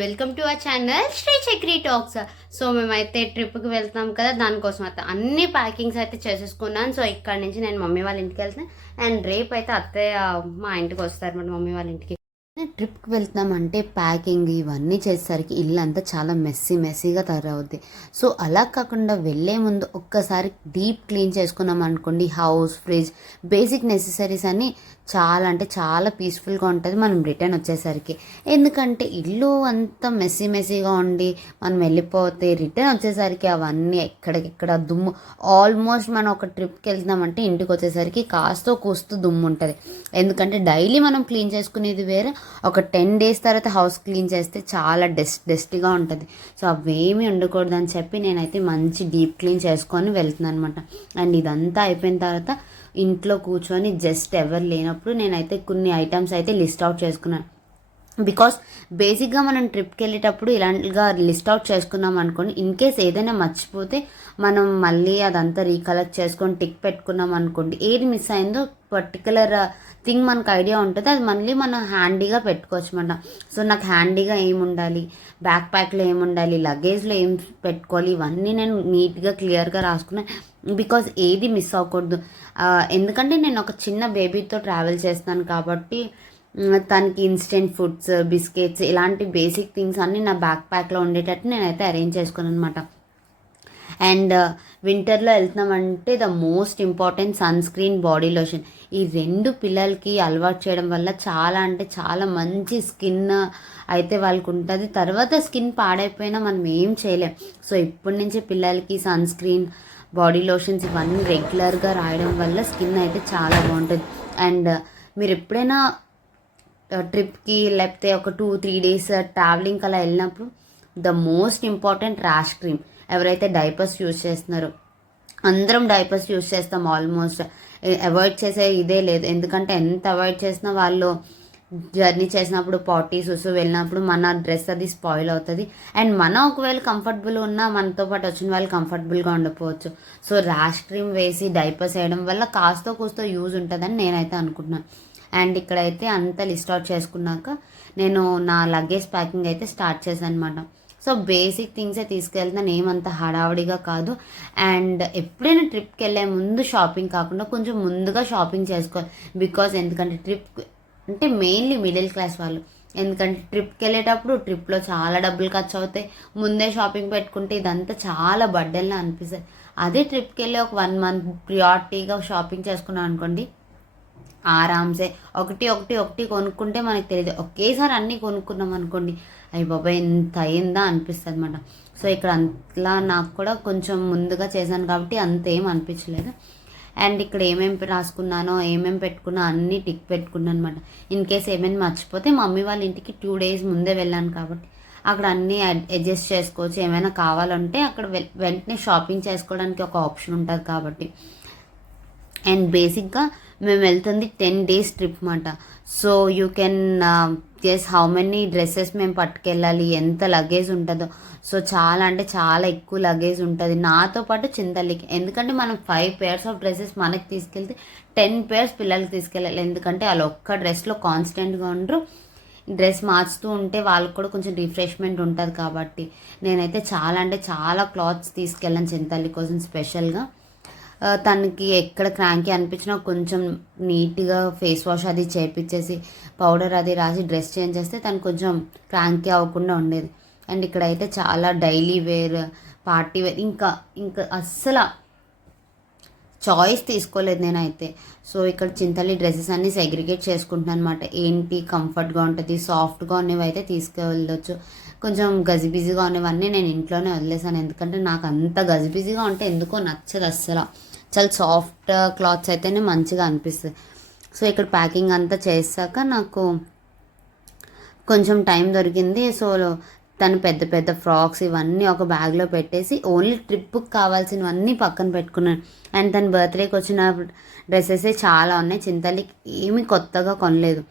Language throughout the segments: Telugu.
Welcome to our channel Shri Chakri talks. So మేమైతే ట్రిప్కి వెళ్తాం కదా, దానికోసం అయితే అన్ని ప్యాకింగ్స్ అయితే చేసేసుకున్నాను. సో ఇక్కడ నుంచి నేను మమ్మీ వాళ్ళ ఇంటికి వెళ్తాను అండ్ రేపు అయితే అత్తయ్య మా ఇంటికి వస్తారు మన మమ్మీ వాళ్ళ ఇంటికి. ట్రిప్కి వెళ్తామంటే ప్యాకింగ్ ఇవన్నీ చేసేసరికి ఇల్లు అంతా చాలా మెస్సీగా తయారవుద్ది. సో అలా కాకుండా వెళ్ళే ముందు ఒక్కసారి డీప్ క్లీన్ చేసుకున్నాం అనుకోండి, హౌస్, ఫ్రిడ్జ్, బేసిక్ నెసెసరీస్ అన్నీ చాలా అంటే చాలా పీస్ఫుల్గా ఉంటుంది మనం రిటర్న్ వచ్చేసరికి. ఎందుకంటే ఇల్లు అంత మెస్సీగా ఉండి మనం వెళ్ళిపోతే రిటర్న్ వచ్చేసరికి అవన్నీ ఎక్కడికెక్కడ దుమ్ము, ఆల్మోస్ట్ మనం ఒక ట్రిప్కి వెళ్తున్నామంటే ఇంటికి వచ్చేసరికి కాస్తో కూస్తూ దుమ్ము ఉంటుంది. ఎందుకంటే డైలీ మనం క్లీన్ చేసుకునేది వేరే, ఒక 10 days తర్వాత హౌస్ క్లీన్ చేస్తే చాలా డస్ట్గా ఉంటుంది. సో అవేమీ ఉండకూడదని చెప్పి నేనైతే మంచి డీప్ క్లీన్ చేసుకొని వెళ్తున్నాను అనమాట. అండ్ ఇదంతా అయిపోయిన తర్వాత ఇంట్లో కూర్చొని జస్ట్ ఎవరు లేనప్పుడు నేనైతే కొన్ని ఐటమ్స్ అయితే లిస్ట్ అవుట్ చేసుకున్నాను. బికాస్ బేసిక్గా మనం ట్రిప్కి వెళ్ళేటప్పుడు ఇలాంటిగా లిస్ట్ అవుట్ చేసుకున్నాం అనుకోండి, ఇన్ కేస్ ఏదైనా మర్చిపోతే మనం మళ్ళీ అదంతా రీకలెక్ట్ చేసుకొని టిక్ పెట్టుకున్నాం అనుకోండి, ఏది మిస్ అయిందో పర్టికులర్ థింగ్ మనకు ఐడియా ఉంటుంది, అది మళ్ళీ మనం హ్యాండీగా పెట్టుకోవచ్చు అన్నమాట. సో నాకు హ్యాండీగా ఏమి ఉండాలి, బ్యాక్ ప్యాక్లో ఏమి ఉండాలి, లగేజ్లో ఏం పెట్టుకోవాలి, ఇవన్నీ నేను నీట్గా క్లియర్గా రాసుకున్నాను. బికాజ్ ఏది మిస్ అవ్వకూడదు. ఎందుకంటే నేను ఒక చిన్న బేబీతో ట్రావెల్ చేస్తాను కాబట్టి తనకి ఇన్స్టెంట్ ఫుడ్స్, బిస్కెట్స్, ఇలాంటి బేసిక్ థింగ్స్ అన్నీ నా బ్యాక్ ప్యాక్లో ఉండేటట్టు నేనైతే అరేంజ్ చేసుకున్నాను అనమాట. అండ్ వింటర్లో వెళ్తున్నామంటే the most important sun screen, body lotion, ఈ 2 పిల్లలకి అలవాటు చేయడం వల్ల చాలా అంటే చాలా మంచి స్కిన్ అయితే వాళ్ళకు ఉంటుంది. తర్వాత స్కిన్ పాడైపోయినా మనం ఏం చేయలేం. సో ఇప్పటి నుంచి పిల్లలకి సన్ స్క్రీన్, బాడీ లోషన్స్ ఇవన్నీ రెగ్యులర్గా రాయడం వల్ల స్కిన్ అయితే చాలా బాగుంటుంది. అండ్ మీరు ఎప్పుడైనా ట్రిప్కి లేకపోతే ఒక 2-3 days ట్రావెలింగ్కి అలా వెళ్ళినప్పుడు the most important rash cream. ఎవరైతే డైపర్స్ యూజ్ చేస్తున్నారో, అందరం డైపర్స్ యూజ్ చేస్తాం ఆల్మోస్ట్, అవాయిడ్ చేసే ఇదే లేదు. ఎందుకంటే ఎంత అవాయిడ్ చేసినా వాళ్ళు జర్నీ చేసినప్పుడు పార్టీ సుసు వెళ్ళినప్పుడు మన డ్రెస్ అది స్పాయిల్ అవుతుంది. అండ్ మనం ఒకవేళ కంఫర్టబుల్ ఉన్నా మనతో పాటు వచ్చిన వాళ్ళు కంఫర్టబుల్గా ఉండకపోవచ్చు. సో ర్యాష్ క్రీమ్ వేసి డైపర్స్ వేయడం వల్ల కాస్తో కూస్తో యూజ్ ఉంటుందని నేనైతే అనుకుంటున్నాను. అండ్ ఇక్కడైతే అంతా లిస్ట్ అవుట్ చేసుకున్నాక నేను నా లగేజ్ ప్యాకింగ్ అయితే స్టార్ట్ చేశాను అనమాట. సో బేసిక్ థింగ్సే తీసుకెళ్తున్నాను, ఏమంత హడావుడిగా కాదు. అండ్ ఎప్పుడైనా ట్రిప్కి వెళ్ళే ముందు షాపింగ్ కాకుండా కొంచెం ముందుగా షాపింగ్ చేసుకోవాలి. బికాజ్ ఎందుకంటే ట్రిప్ అంటే మెయిన్లీ మిడిల్ క్లాస్ వాళ్ళు, ఎందుకంటే ట్రిప్కి వెళ్ళేటప్పుడు ట్రిప్లో చాలా డబ్బులు ఖర్చు అవుతాయి. ముందే షాపింగ్ పెట్టుకుంటే ఇదంతా చాలా బర్డెన్లా అనిపిస్తుంది. అదే ట్రిప్కి వెళ్ళి ఒక 1 month ప్రియారిటీగా షాపింగ్ చేసుకున్నాం అనుకోండి, ఆరామ్సే ఒకటి కొనుక్కుంటే మనకు తెలియదు. ఒకేసారి అన్నీ కొనుక్కున్నాం అనుకోండి, అయ్యి బాబాయ్ ఎంత అయిందా అనిపిస్తుంది అనమాట. సో ఇక్కడ అంతలా నాకు కూడా కొంచెం ముందుగా చేశాను కాబట్టి అంతేం అనిపించలేదు. అండ్ ఇక్కడ ఏమేమి రాసుకున్నానో, ఏమేమి పెట్టుకున్నా అన్నీ టిక్ పెట్టుకున్నాను అనమాట. ఇన్ కేస్ ఏమైనా మర్చిపోతే మమ్మీ వాళ్ళ ఇంటికి 2 days ముందే వెళ్ళాను కాబట్టి అక్కడ అన్నీ అడ్జస్ట్ చేసుకోవచ్చు. ఏమైనా కావాలంటే అక్కడ వెంటనే షాపింగ్ చేసుకోవడానికి ఒక ఆప్షన్ ఉంటుంది కాబట్టి. అండ్ బేసిక్గా మేము వెళ్తుంది 10 days ట్రిప్ అన్నమాట. So you can guess how many dresses మేము పట్టుకెళ్ళాలి, ఎంత లగేజ్ ఉంటుందో. సో చాలా అంటే చాలా ఎక్కువ లగేజ్ ఉంటుంది నాతో పాటు చింతల్లికి. ఎందుకంటే మనం 5 pairs ఆఫ్ డ్రెస్సెస్ మనకి తీసుకెళ్తే 10 pairs పిల్లలకి తీసుకెళ్ళాలి. ఎందుకంటే వాళ్ళు ఒక్క డ్రెస్లో కాన్స్టెంట్గా ఉండరు, డ్రెస్ మార్చుతూ ఉంటే వాళ్ళకి కూడా కొంచెం రిఫ్రెష్మెంట్ ఉంటుంది. కాబట్టి నేనైతే చాలా అంటే చాలా క్లాత్స్ తీసుకెళ్ళాను చింతల్లి కోసం స్పెషల్గా. తనకి ఎక్కడ క్రాంకీ అనిపించినా కొంచెం నీట్గా ఫేస్ వాష్ అది చేయించేసి పౌడర్ అది రాసి డ్రెస్ చేంజ్ చేస్తే తను కొంచెం క్రాంకీ అవ్వకుండా ఉండేది. అండ్ ఇక్కడైతే చాలా డైలీ వేర్, పార్టీ వేర్, ఇంకా అస్సలు చాయిస్ తీసుకోలేదు నేనైతే. సో ఇక్కడ చింతలి డ్రెస్సెస్ అన్నీ సెగ్రిగేట్ చేసుకుంటున్నాను అనమాట. ఏంటి కంఫర్ట్గా ఉంటుంది, సాఫ్ట్గా ఉన్నవి అయితే తీసుకువెళ్ళొచ్చు, కొంచెం గజిబిజిగా ఉన్నవన్నీ నేను ఇంట్లోనే వదిలేసాను. ఎందుకంటే నాకు అంత గజిబిజిగా ఉంటే ఎందుకో నచ్చదు అస్సలు. చాలా సాఫ్ట్ క్లాత్స్ అయితేనే మంచిగా అనిపిస్తుంది. సో ఇక్కడ ప్యాకింగ్ అంతా చేశాక నాకు కొంచెం టైం దొరికింది. సో తను పెద్ద ఫ్రాక్స్ ఇవన్నీ ఒక బ్యాగ్లో పెట్టేసి ఓన్లీ ట్రిప్కి కావాల్సినవన్నీ పక్కన పెట్టుకున్నాను. అండ్ తన బర్త్డేకి వచ్చిన డ్రెస్సెసే చాలా ఉన్నాయి, చింతలికి ఏమీ కొత్తగా కొనలేదు.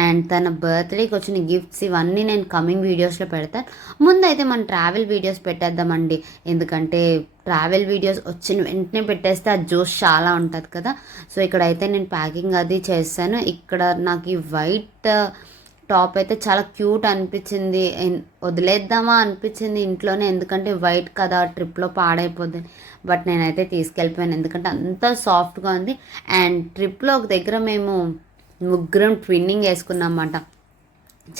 అండ్ తన బర్త్డేకి వచ్చిన గిఫ్ట్స్ ఇవన్నీ నేను కమింగ్ వీడియోస్లో పెడతాను. ముందైతే మనం ట్రావెల్ వీడియోస్ పెట్టేద్దామండి, ఎందుకంటే ట్రావెల్ వీడియోస్ వచ్చిన వెంటనే పెట్టేస్తే ఆ జోష్ చాలా ఉంటుంది కదా. సో ఇక్కడైతే నేను ప్యాకింగ్ అది చేస్తాను. ఇక్కడ నాకు ఈ వైట్ టాప్ అయితే చాలా క్యూట్ అనిపించింది, వదిలేద్దామా అనిపించింది ఇంట్లోనే, ఎందుకంటే వైట్ కదా ట్రిప్లో పాడైపోద్ది. బట్ నేనైతే తీసుకెళ్ళిపోయాను ఎందుకంటే అంత సాఫ్ట్గా ఉంది. అండ్ ట్రిప్లో ఒక దగ్గర మేము ముగ్గురం ట్విన్నింగ్ వేసుకున్నామన్నమాట.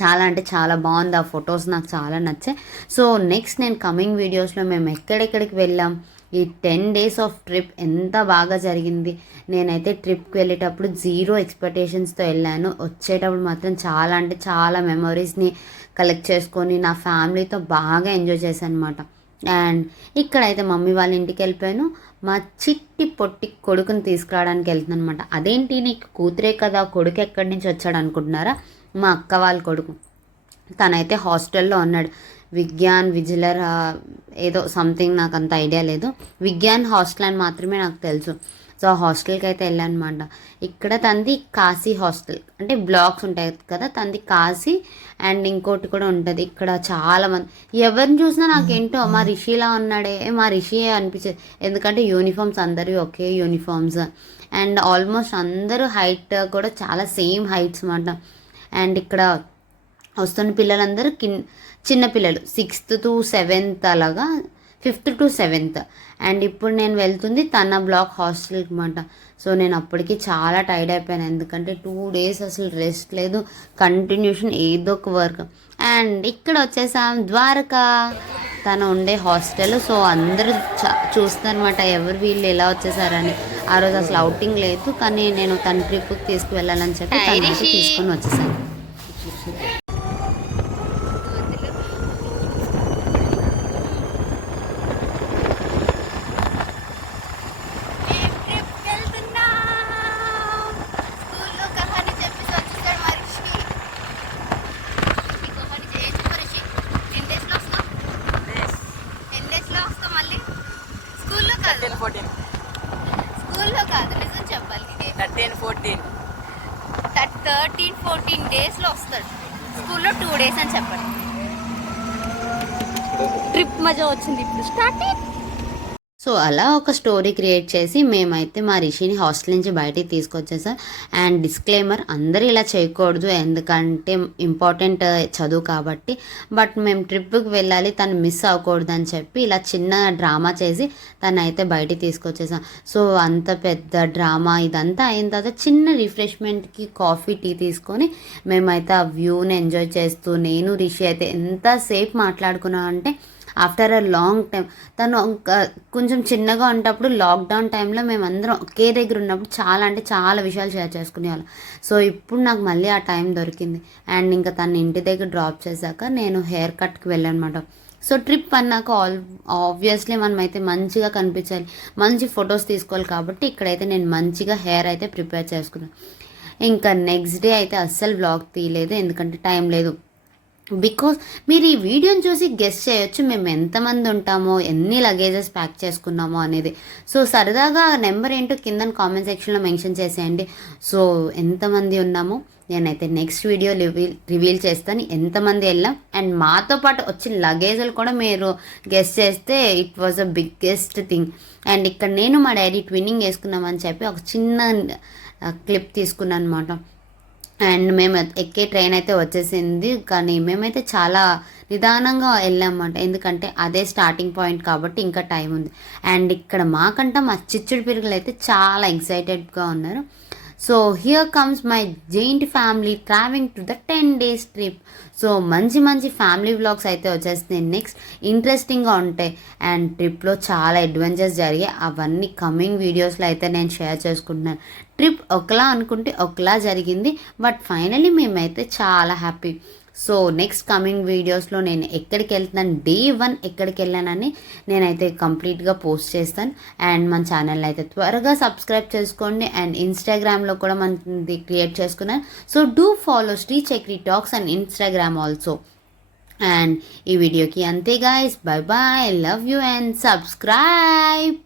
చాలా అంటే చాలా బాగుంది, ఆ ఫొటోస్ నాకు చాలా నచ్చాయి. సో నెక్స్ట్ నేను కమింగ్ వీడియోస్లో మేము ఎక్కడెక్కడికి వెళ్ళాం, ఈ 10 days ఆఫ్ ట్రిప్ ఎంత బాగా జరిగింది. నేనైతే ట్రిప్కి వెళ్ళేటప్పుడు 0 ఎక్స్పెక్టేషన్స్తో వెళ్ళాను, వచ్చేటప్పుడు మాత్రం చాలా అంటే చాలా మెమొరీస్ని కలెక్ట్ చేసుకొని నా ఫ్యామిలీతో బాగా ఎంజాయ్ చేశాను అనమాట. అండ్ ఇక్కడైతే మమ్మీ వాళ్ళ ఇంటికి వెళ్ళిపోయాను, మా చిట్టి పొట్టి కొడుకుని తీసుకురావడానికి వెళ్తున్నాను అనమాట. అదేంటి నీకు కూతురే కదా, కొడుకు ఎక్కడి నుంచి వచ్చాడు అనుకుంటున్నారా? మా అక్క వాళ్ళ కొడుకు. తనైతే హాస్టల్లో ఉన్నాడు, విజ్ఞాన్ విజిలర్ ఏదో సంథింగ్, నాకు అంత ఐడియా లేదు. విజ్ఞాన్ హాస్టల్ అని మాత్రమే నాకు తెలుసు. సో హాస్టల్కి అయితే వెళ్ళాను అనమాట. ఇక్కడ తంది కాశీ హాస్టల్, అంటే బ్లాక్స్ ఉంటాయి కదా, తంది కాశీ అండ్ ఇంకోటి కూడా ఉంటుంది. ఇక్కడ చాలామంది ఎవరిని చూసినా నాకేంటో మా రిషిలా ఉన్నాడే, మా రిషియే అనిపించేది, ఎందుకంటే యూనిఫామ్స్ అందరివి ఒకే యూనిఫామ్స్ అండ్ ఆల్మోస్ట్ అందరూ హైట్ కూడా చాలా సేమ్ హైట్స్ అన్నమాట. అండ్ ఇక్కడ వస్తున్న పిల్లలందరూ చిన్న పిల్లలు 6th to 7th అలాగా, 5th to 7th. అండ్ ఇప్పుడు నేను వెళ్తుంది తన బ్లాక్ హాస్టల్కి అనమాట. సో నేను అప్పటికి చాలా టైర్డ్ అయిపోయాను, ఎందుకంటే 2 days అసలు రెస్ట్ లేదు, కంటిన్యూషన్ ఏదో ఒక వర్క్. అండ్ ఇక్కడ వచ్చేసాం ద్వారకా, తను ఉండే హాస్టల్. సో అందరూ చూస్తారనమాట ఎవరు వీళ్ళు ఎలా వచ్చేసారని. ఆ రోజు అసలు అవుటింగ్ లేదు, కానీ నేను తన ట్రిప్కి తీసుకువెళ్ళాలని చెప్పి తనకి తీసుకొని వచ్చేసాను. స్కూల్లో కాదు, నిజం చెప్పాలి, 13-14 డేస్లో వస్తాడు. స్కూల్లో 2 days అని చెప్పండి. ట్రిప్ మజా వచ్చింది, ఇప్పుడు స్టార్ట్. సో అలా ఒక స్టోరీ క్రియేట్ చేసి మేమైతే మా రిషిని హాస్టల్ నుంచి బయటికి తీసుకొచ్చేసాం. అండ్ డిస్క్లైమర్, అందరూ ఇలా చేయకూడదు, ఎందుకంటే ఇంపార్టెంట్ చదువు కాబట్టి. బట్ మేము ట్రిప్కి వెళ్ళాలి, తను మిస్ అవ్వకూడదు అని చెప్పి ఇలా చిన్న డ్రామా చేసి తను అయితే బయటికి తీసుకొచ్చేసాం. సో అంత పెద్ద డ్రామా ఇదంతా అయిన తర్వాత చిన్న రిఫ్రెష్మెంట్కి కాఫీ టీ తీసుకొని మేమైతే ఆ వ్యూని ఎంజాయ్ చేస్తూ, నేను రిషి అయితే ఎంతసేపు మాట్లాడుకున్నాం అంటే ఆఫ్టర్ అ లాంగ్ టైం. తను కొంచెం చిన్నగా ఉన్నప్పుడు లాక్డౌన్ టైంలో మేమందరం ఒకే దగ్గర ఉన్నప్పుడు చాలా అంటే చాలా విషయాలు షేర్ చేసుకునేవాళ్ళం. సో ఇప్పుడు నాకు మళ్ళీ ఆ టైం దొరికింది. అండ్ ఇంకా తను ఇంటి దగ్గర డ్రాప్ చేశాక నేను హెయిర్ కట్కి వెళ్ళాను అనమాట. సో ట్రిప్ అన్నాక ఆబ్వియస్లీ మనమైతే మంచిగా కనిపించాలి, మంచి ఫొటోస్ తీసుకోవాలి, కాబట్టి ఇక్కడైతే నేను మంచిగా హెయిర్ అయితే ప్రిపేర్ చేసుకున్నాను. ఇంకా నెక్స్ట్ డే అయితే అస్సలు వ్లాగ్ తీయలేదు, ఎందుకంటే టైం లేదు. బికాస్ మీరు ఈ వీడియోని చూసి గెస్ట్ చేయొచ్చు మేము ఎంతమంది ఉంటామో, ఎన్ని లగేజెస్ ప్యాక్ చేసుకున్నామో అనేది. సో సరదాగా నెంబర్ ఏంటో కింద కామెంట్ సెక్షన్లో మెన్షన్ చేసేయండి. సో ఎంతమంది ఉన్నామో నేనైతే నెక్స్ట్ వీడియో రివీల్ చేస్తాను ఎంతమంది వెళ్ళాం. అండ్ మాతో పాటు వచ్చిన లగేజ్లు కూడా మీరు గెస్ట్ చేస్తే it was a biggest thing. And ఇక్కడ నేను మా డాడీ ట్విన్నింగ్ వేసుకున్నామని చెప్పి ఒక చిన్న క్లిప్ తీసుకున్నాను అనమాట. అండ్ మేము ఎక్కే ట్రైన్ అయితే వచ్చేసింది, కానీ మేమైతే చాలా నిదానంగా వెళ్ళామన్నమాట, ఎందుకంటే అదే స్టార్టింగ్ పాయింట్ కాబట్టి ఇంకా టైం ఉంది. అండ్ ఇక్కడ మాకంట మా చిచ్చుడు పిరుగులు అయితే చాలా ఎక్సైటెడ్గా ఉన్నారు. So here comes my giant family travelling to the 10 days trip. So మంచి మంచి ఫ్యామిలీ వ్లాగ్స్ అయితే వచ్చేస్తున్నాయి నెక్స్ట్, ఇంట్రెస్టింగ్గా ఉంటాయి. అండ్ ట్రిప్లో చాలా అడ్వెంచర్స్ జరిగాయి, అవన్నీ కమింగ్ వీడియోస్లో అయితే నేను షేర్ చేసుకుంటున్నాను. ట్రిప్ ఒకలా అనుకుంటే ఒకలా జరిగింది, బట్ ఫైనలీ మేమైతే చాలా హ్యాపీ. సో నెక్స్ట్ కమింగ్ వీడియోస్లో నేను ఎక్కడికి వెళ్తున్నాను, డే 1 ఎక్కడికి వెళ్ళానని నేనైతే కంప్లీట్గా పోస్ట్ చేస్తాను. అండ్ మన ఛానల్ అయితే త్వరగా సబ్స్క్రైబ్ చేసుకోండి. అండ్ ఇన్స్టాగ్రామ్లో కూడా మనది క్రియేట్ చేసుకున్నాను. So do follow Shri Chakri talks and Instagram also. And ఈ వీడియోకి అంతే guys, bye bye, love you and subscribe.